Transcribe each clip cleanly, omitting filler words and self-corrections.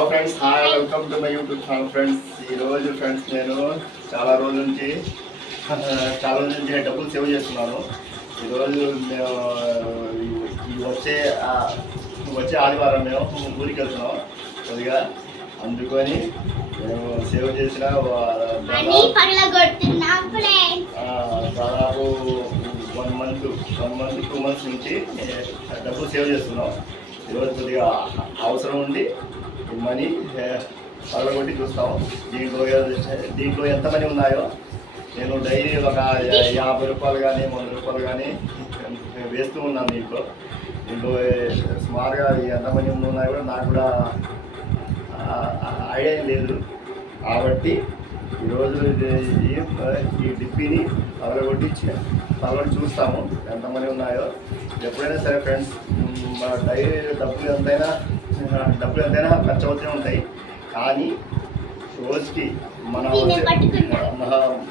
Hello friends, hi, welcome to my YouTube channel friends. ఈరోజు friends నేను చాలా రోజుల నుంచి డబ్బులు సేవ్ చేస్తున్నాను. ఈరోజు మేము వచ్చే ఆదివారం మేము ఊరికి వెళ్తున్నాం కొద్దిగా, అందుకొని మేము సేవ్ చేసిన దాదాపు 1 month 2 months నుంచి డబ్బులు సేవ్ చేస్తున్నాం. ఈరోజు కొద్దిగా అవసరం ఉండి మనీ పగలగొట్టి చూస్తాం. దీంట్లో ఎంతమంది ఉన్నాయో నేను డైలీ ఒక 50 రూపాయలు కానీ 100 రూపాయలు కానీ వేస్తూ ఉన్నాను. దీంట్లో సుమారుగా ఎంతమంది ఉన్నాయో కూడా నాకు కూడా ఐడియా లేదు. కాబట్టి ఈరోజు ఈ డిప్పిని పగలగొట్టి చూస్తాము ఎంతమంది ఉన్నాయో. ఎప్పుడైనా సరే ఫ్రెండ్స్, మన డైలీ డబ్బులు ఎంతైనా ఖర్చు అవుతూనే ఉంటాయి. కానీ రోజుకి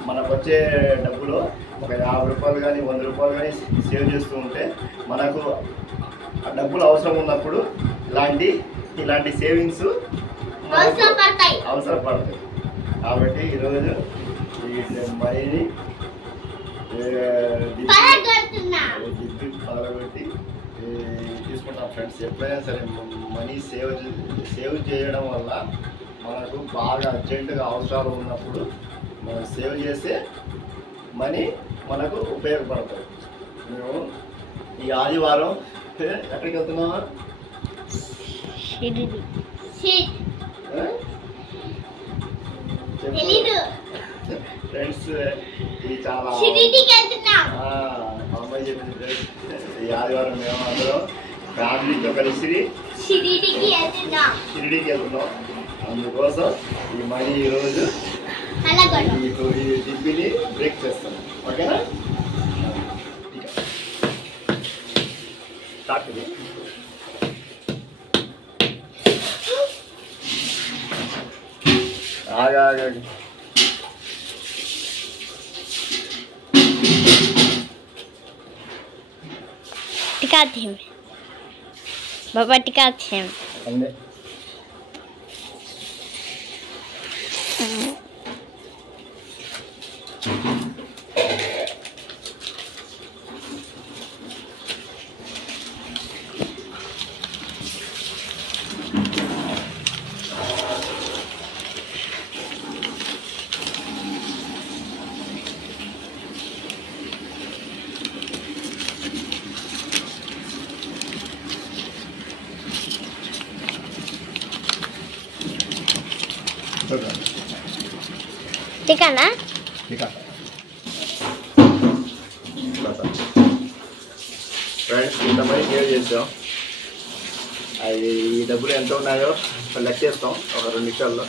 మనకు వచ్చే డబ్బులో ఒక 50 రూపాయలు కానీ 100 రూపాయలు కానీ సేవ్ చేస్తూ ఉంటే మనకు డబ్బులు అవసరం ఉన్నప్పుడు ఇలాంటి సేవింగ్స్ అవసరపడతాయి. కాబట్టి ఈరోజు ఈ మనీని పగలగొట్టి తీసుకుంటాం ఫ్రెండ్స్. ఎప్పుడైనా సరే మనీ సేవ్ చేయడం వల్ల మనకు బాగా అర్జెంటుగా అవసరాలు ఉన్నప్పుడు మనం సేవ్ చేస్తే మనీ మనకు ఉపయోగపడుతుంది. మేము ఈ ఆదివారం ఎక్కడికి వెళ్తున్నామా? ఫ్రెండ్స్, ఇది చాలా అమ్మాయి చెప్పింది ఫ్రెండ్స్. ఈ ఆదివారం మేము అందరం ఫ్యామిలీతో కలిసి షిరిడీకి వెళ్తున్నాం. అందుకోసం ఈ మనీ ఈరోజు ఈ డిప్పిని బ్రేక్ చేస్తాం. ఓకేనా? స్టార్ట్. ఆగాగండి. टिकाते हैं बाबा, टिकाते हैं हमने टिका ना टिका. ఫ్రెండ్స్, ఇంతమంది సేవ్ చేసాం. అవి ఈ డబ్బులు ఎంత ఉన్నాయో లెక్క చేస్తాం ఒక 2 నిమిషాల్లో.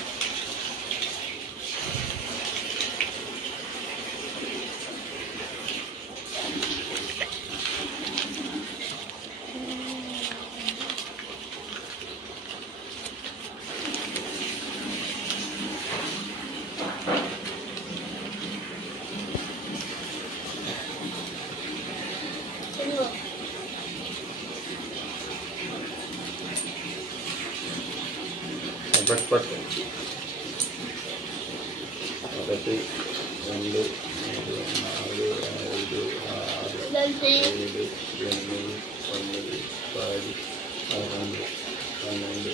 పట్టు 1 2 3 4 5 6 7 8 9 10 11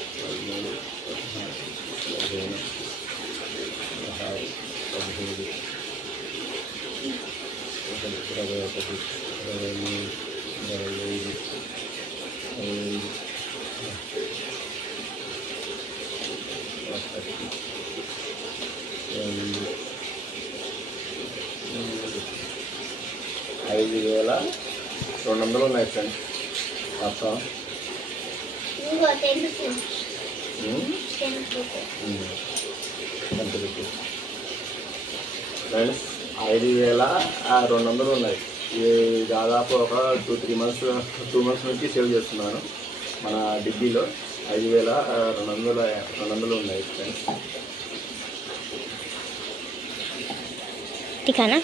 12 13 14 15 16 5,200 ఉన్నాయి ఫ్రెండ్స్. మొత్తం ఫ్రెండ్స్ 5,200 ఉన్నాయి. దాదాపు ఒక 2 months నుంచి సేవ్ చేస్తున్నాను. మన డిబ్బీలో 5,200 ఉన్నాయి ఫ్రెండ్స్. टिका ना.